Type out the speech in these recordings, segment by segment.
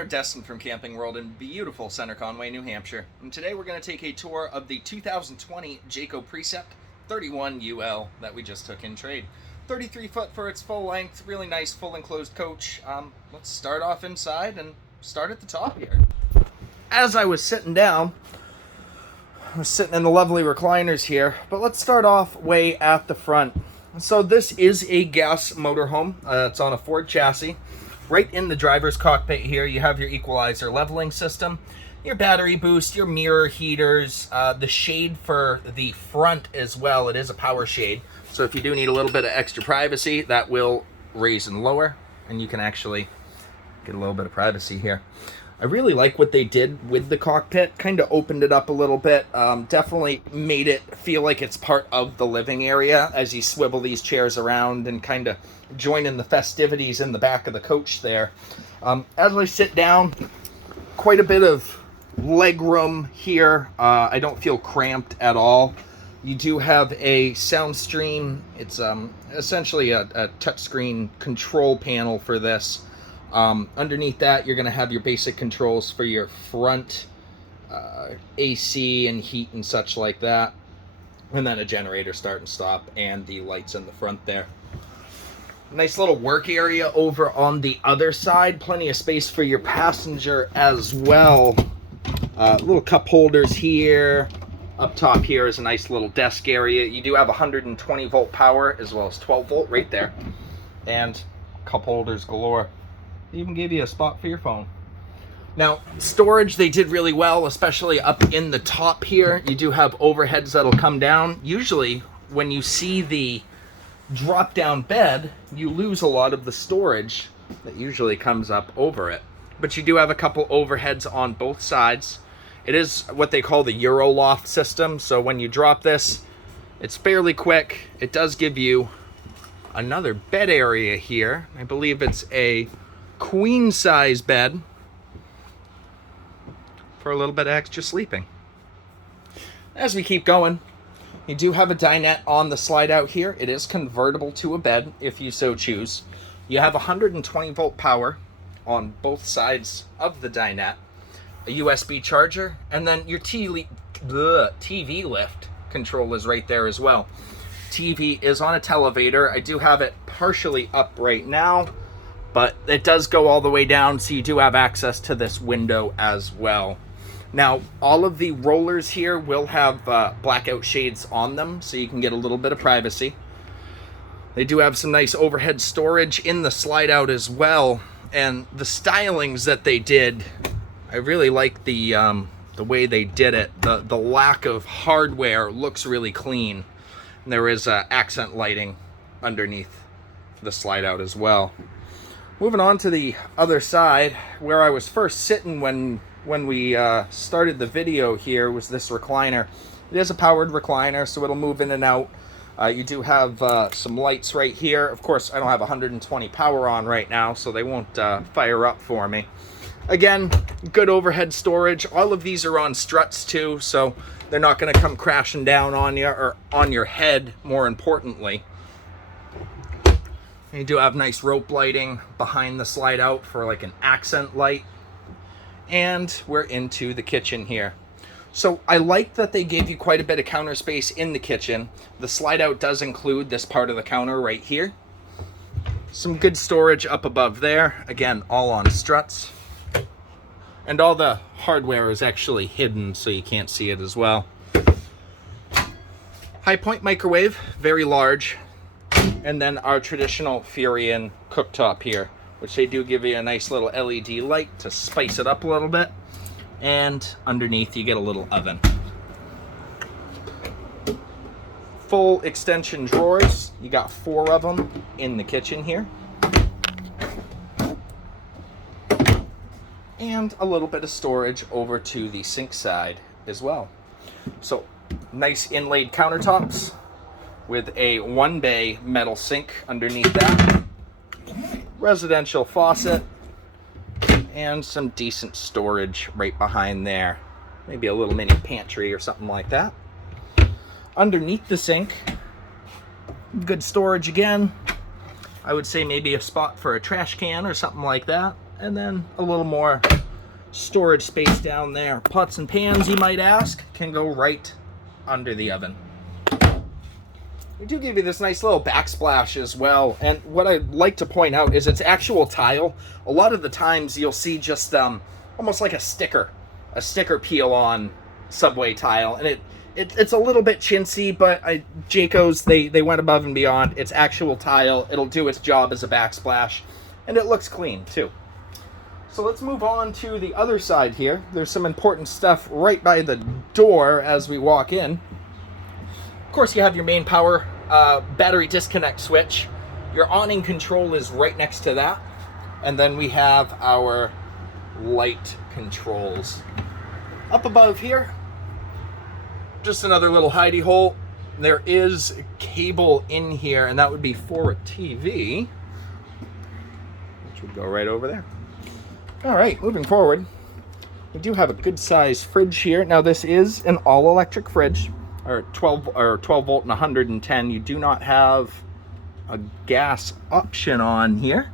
here, Destin from Camping World in beautiful Center Conway, New Hampshire. And today we're going to take a tour of the 2020 Jayco Precept 31 UL that we just took in trade. 33 foot for its full length, really nice full enclosed coach. Let's start off inside and start at the top here. As I was sitting down, I was sitting in the lovely recliners here, but let's start off way at the front. So this is a gas motorhome. It's on a Ford chassis. Right in the driver's cockpit here, you have your equalizer leveling system, your battery boost, your mirror heaters, the shade for the front as well. It is a power shade, so if you do need a little bit of extra privacy, that will raise and lower, and you can actually get a little bit of privacy here. I really like what they did with the cockpit, kind of opened it up a little bit, definitely made it feel like it's part of the living area as you swivel these chairs around and kind of join in the festivities in the back of the coach there. As I sit down, quite a bit of leg room here. I don't feel cramped at all. You do have a sound stream. It's essentially a touchscreen control panel for this. Underneath that, you're going to have your basic controls for your front AC and heat and such like that. And then a generator start and stop and the lights in the front there. Nice little work area over on the other side. Plenty of space for your passenger as well. Little cup holders here. Up top here is a nice little desk area. You do have 120 volt power as well as 12 volt right there. And cup holders galore. They even gave you a spot for your phone. Now, storage, they did really well, especially up in the top here. You do have overheads that'll come down. Usually, when you see the drop-down bed, you lose a lot of the storage that usually comes up over it. But you do have a couple overheads on both sides. It is what they call the Euro loft system, so when you drop this, it's fairly quick. It does give you another bed area here. I believe it's a queen size bed for a little bit of extra sleeping. As we keep going, you do have a dinette on the slide out here. It is convertible to a bed if you so choose. You have 120 volt power on both sides of the dinette, a USB charger, and then your TV lift control is right there as well. TV is on a televator. I do have it partially up right now, but it does go all the way down, so you do have access to this window as well. Now, all of the rollers here will have blackout shades on them, so you can get a little bit of privacy. They do have some nice overhead storage in the slide out as well, and the stylings that they did, I really like the way they did it. The lack of hardware looks really clean. And there is accent lighting underneath the slide out as well. Moving on to the other side, where I was first sitting when we started the video here was this recliner. It is a powered recliner, so it'll move in and out. You do have some lights right here. Of course, I don't have 120 power on right now, so they won't fire up for me. Again, good overhead storage. All of these are on struts too, so they're not going to come crashing down on you or on your head, more importantly. You do have nice rope lighting behind the slide out for like an accent light. And we're into the kitchen here. So I like that they gave you quite a bit of counter space in the kitchen. The slide out does include this part of the counter right here. Some good storage up above there. Again, all on struts. And all the hardware is actually hidden, so you can't see it as well. High point microwave, very large. And then our traditional Furion cooktop here, which they do give you a nice little LED light to spice it up a little bit. And underneath you get a little oven. Full extension drawers. You got 4 of them in the kitchen here. And a little bit of storage over to the sink side as well. So nice inlaid countertops with a 1-bay metal sink underneath that. Residential faucet. And some decent storage right behind there. Maybe a little mini pantry or something like that. Underneath the sink, good storage again. I would say maybe a spot for a trash can or something like that. and then a little more storage space down there. Pots and pans, you might ask, can go right under the oven. We do give you this nice little backsplash as well, and what I'd like to point out is it's actual tile. A lot of the times you'll see just almost like a sticker peel on subway tile, and it's a little bit chintzy, but Jayco's, they went above and beyond. It's actual tile. It'll do its job as a backsplash, and it looks clean too. So let's move on to the other side here. There's some important stuff right by the door as we walk in. Of course, you have your main power battery disconnect switch. Your awning control is right next to that. And then we have our light controls. Up above here, just another little hidey hole. There is a cable in here, and that would be for a TV, which would go right over there. All right, moving forward, we do have a good size fridge here. Now this is an all electric fridge, or 12 volt and 110. You do not have a gas option on here.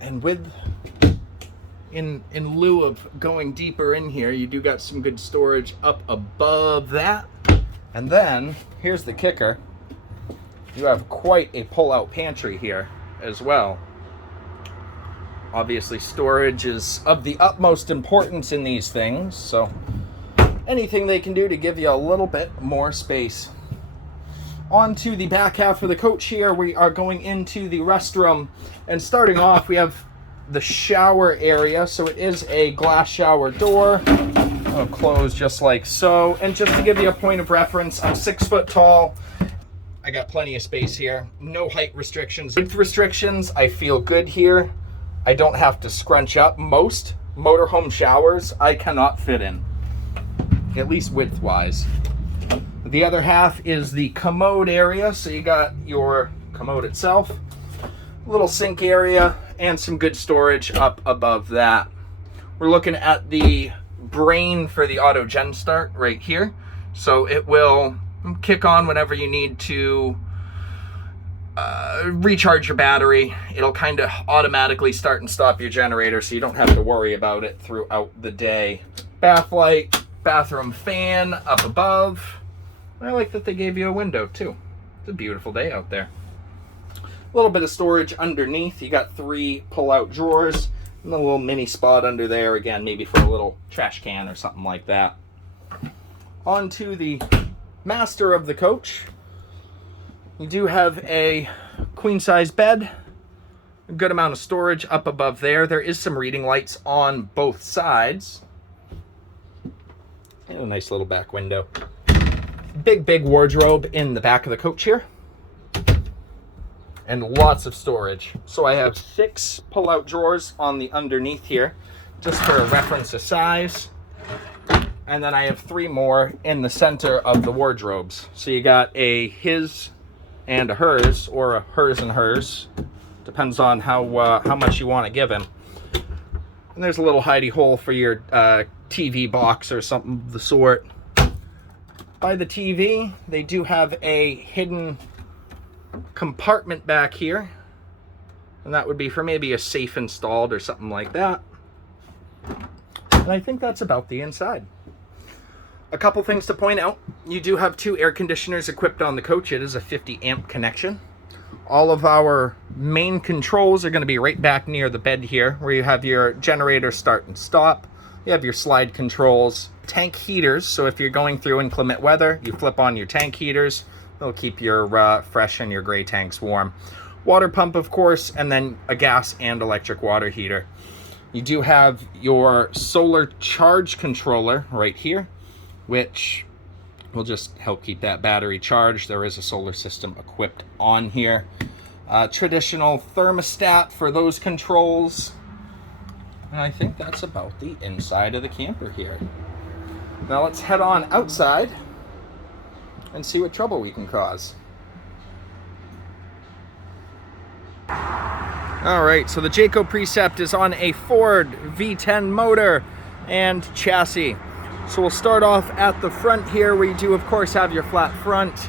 And in lieu of going deeper in here, you do got some good storage up above that. And then here's the kicker. You have quite a pull-out pantry here as well. Obviously, storage is of the utmost importance in these things, so anything they can do to give you a little bit more space. On to the back half of the coach here, we are going into the restroom, and starting off, we have the shower area. So it is a glass shower door. It'll close just like so. And just to give you a point of reference, I'm 6 foot tall. I got plenty of space here. No height restrictions. Width restrictions, I feel good here. I don't have to scrunch up. Most motorhome showers I cannot fit in, at least width-wise. The other half is the commode area. So you got your commode itself, a little sink area, and some good storage up above that. We're looking at the brain for the auto gen start right here. So it will kick on whenever you need to recharge your battery. It'll kind of automatically start and stop your generator, so you don't have to worry about it throughout the day. Bath light, bathroom fan up above. I like that they gave you a window too. It's a beautiful day out there. A little bit of storage underneath. You got 3 pull-out drawers and a little mini spot under there, again, maybe for a little trash can or something like that. On to the master of the coach. You do have a queen-size bed, a good amount of storage up above there. There is some reading lights on both sides, and a nice little back window. Big wardrobe in the back of the coach here, and lots of storage. So I have 6 pull-out drawers on the underneath here, just for a reference of size. And then I have 3 more in the center of the wardrobes. So you got a his and a hers, or a hers and hers. Depends on how much you want to give him. And there's a little hidey hole for your TV box or something of the sort. By the TV, they do have a hidden compartment back here. And that would be for maybe a safe installed or something like that. And I think that's about the inside. A couple things to point out. You do have 2 air conditioners equipped on the coach. It is a 50 amp connection. All of our main controls are going to be right back near the bed here, where you have your generator start and stop. You have your slide controls, tank heaters. So if you're going through inclement weather, you flip on your tank heaters. They'll keep your fresh and your gray tanks warm. Water pump, of course, and then a gas and electric water heater. You do have your solar charge controller right here, which will just help keep that battery charged. There is a solar system equipped on here. Traditional thermostat for those controls. And I think that's about the inside of the camper here. Now let's head on outside and see what trouble we can cause. All right, so the Jayco Precept is on a Ford V10 motor and chassis. So we'll start off at the front here, where you do, of course, have your flat front.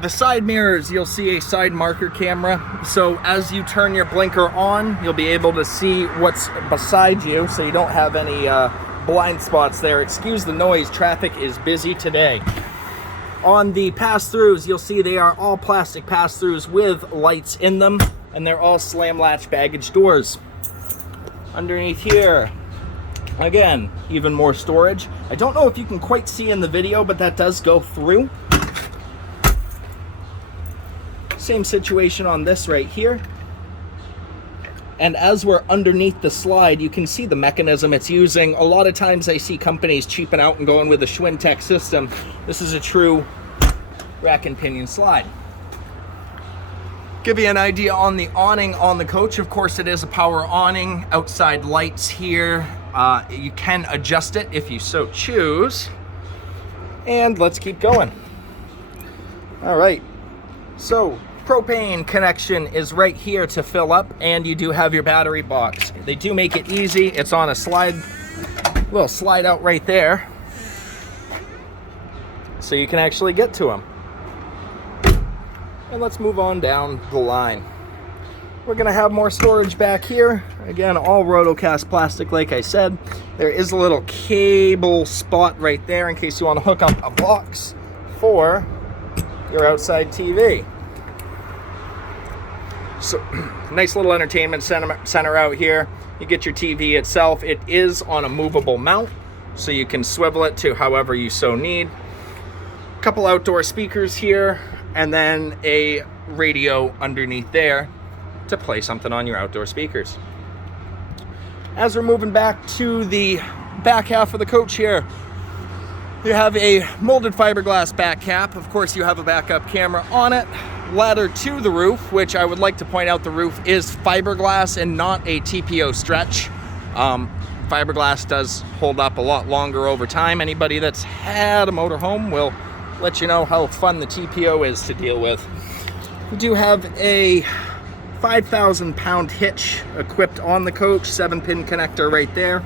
The side mirrors, you'll see a side marker camera. So as you turn your blinker on, you'll be able to see what's beside you, so you don't have any blind spots there. Excuse the noise, traffic is busy today. On the pass-throughs, you'll see they are all plastic pass-throughs with lights in them, and they're all slam latch baggage doors. Underneath here, again, even more storage. I don't know if you can quite see in the video, but that does go through. Same situation on this right here. And as we're underneath the slide, you can see the mechanism it's using. A lot of times I see companies cheaping out and going with a Schwinn-Tech system. This is a true rack and pinion slide. Give you an idea on the awning on the coach. Of course, it is a power awning. Outside lights here. You can adjust it if you so choose. And let's keep going. All right. So propane connection is right here to fill up, and you do have your battery box. They do make it easy. It's on a slide, little slide out right there, so you can actually get to them. And let's move on down the line. We're gonna have more storage back here. Again, all rotocast plastic, like I said. There is a little cable spot right there in case you want to hook up a box for your outside TV. So nice little entertainment center out here. You get your TV itself. It is on a movable mount, so you can swivel it to however you so need. A couple outdoor speakers here, and then a radio underneath there to play something on your outdoor speakers. As we're moving back to the back half of the coach here, you have a molded fiberglass back cap. Of course, you have a backup camera on it. Ladder to the roof, which I would like to point out, the roof is fiberglass and not a TPO stretch. Fiberglass does hold up a lot longer over time. Anybody that's had a motorhome will let you know how fun the TPO is to deal with. We do have a 5,000 pound hitch equipped on the coach, 7-pin connector right there.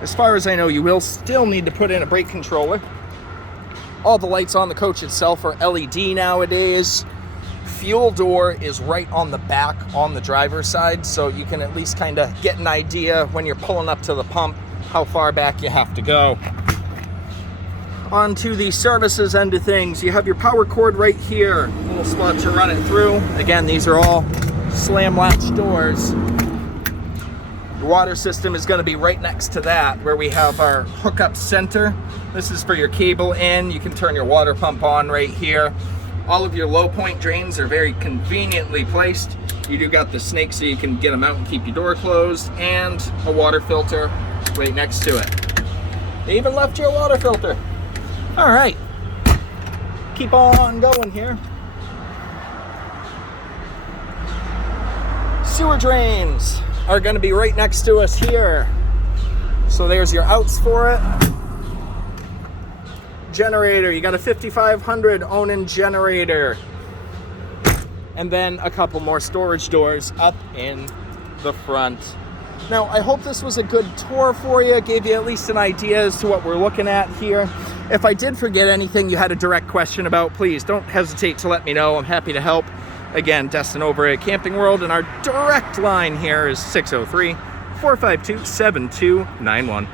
As far as I know, you will still need to put in a brake controller. All the lights on the coach itself are LED nowadays. Fuel door is right on the back on the driver's side, so you can at least kind of get an idea when you're pulling up to the pump how far back you have to go. On to the services end of things, you have your power cord right here, little spot to run it through. Again, these are all slam latch doors. The water system is going to be right next to that, where we have our hookup center. This is for your cable in. You can turn your water pump on right here. All of your low point drains are very conveniently placed. You do got the snake so you can get them out and keep your door closed, and a water filter right next to it. They even left you a water filter. All right, keep on going here. Sewer drains are going to be right next to us here. So there's your outs for it. Generator, you got a 5500 Onan generator. And then a couple more storage doors up in the front. Now, I hope this was a good tour for you. Gave you at least an idea as to what we're looking at here. If I did forget anything you had a direct question about, please don't hesitate to let me know. I'm happy to help. Again, Destin over at Camping World, and our direct line here is 603-452-7291.